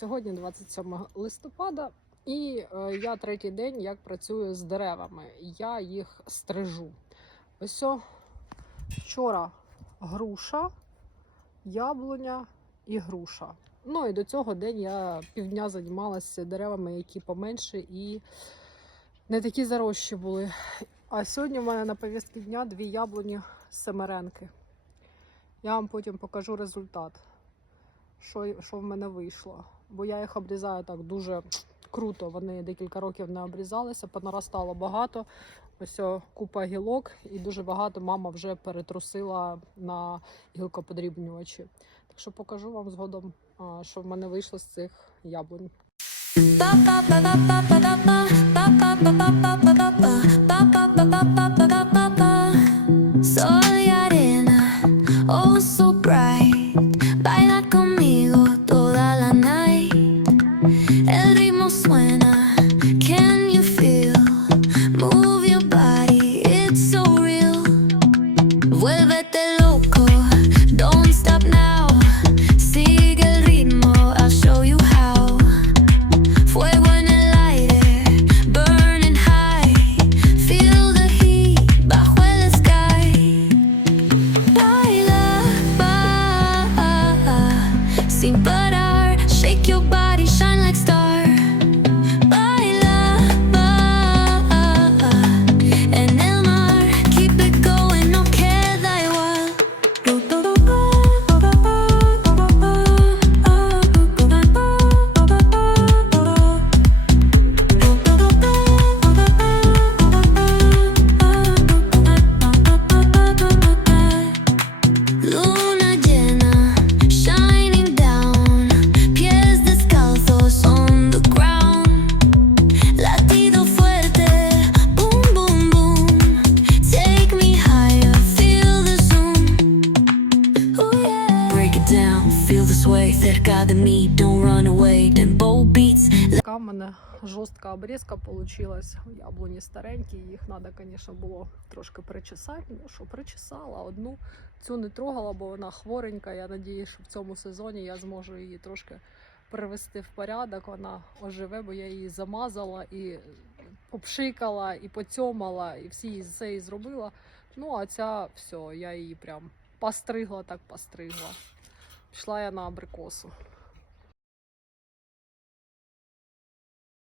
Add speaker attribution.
Speaker 1: Сьогодні 27 листопада, і е, я третій день як працюю з деревами. Я їх стрижу. Ось о, вчора груша, яблуня і груша. Ну і до цього день я півдня займалася деревами, які поменше і не такі зарощі були. А сьогодні в мене на повістці дня дві яблуні семеренки. Я вам потім покажу результат, що, що в мене вийшло. Бо я їх обрізаю так дуже круто. Вони декілька років не обрізалися, понаростало багато. Ось купа гілок, і дуже багато мама вже перетрусила на гілкоподрібнювачі. Так що покажу вам згодом, що в мене вийшло з цих яблунь.
Speaker 2: Vuélvete loco, don't stop now. Sigue el ritmo, I'll show you how. El aire, burning high. Feel the heat bajo el sky. Baila, sin parar. Shake your body, Break it down, feel the sway cerca de mí, don't run away. Dembow beats,
Speaker 1: Така в мене жорстка обрізка вийшла. Яблуні старенькі, їх треба, звісно, було трошки причесати. Ну що, причесала одну. Цю не трогала, бо вона хворенька. Я надіюсь, що в цьому сезоні я зможу її трошки привести в порядок. Вона оживе, бо я її замазала і попшикала, і поцьомала, і всі все її зробила. Ну, а ця все, я її прям постригла, так постригла. Пішла я на абрикосу.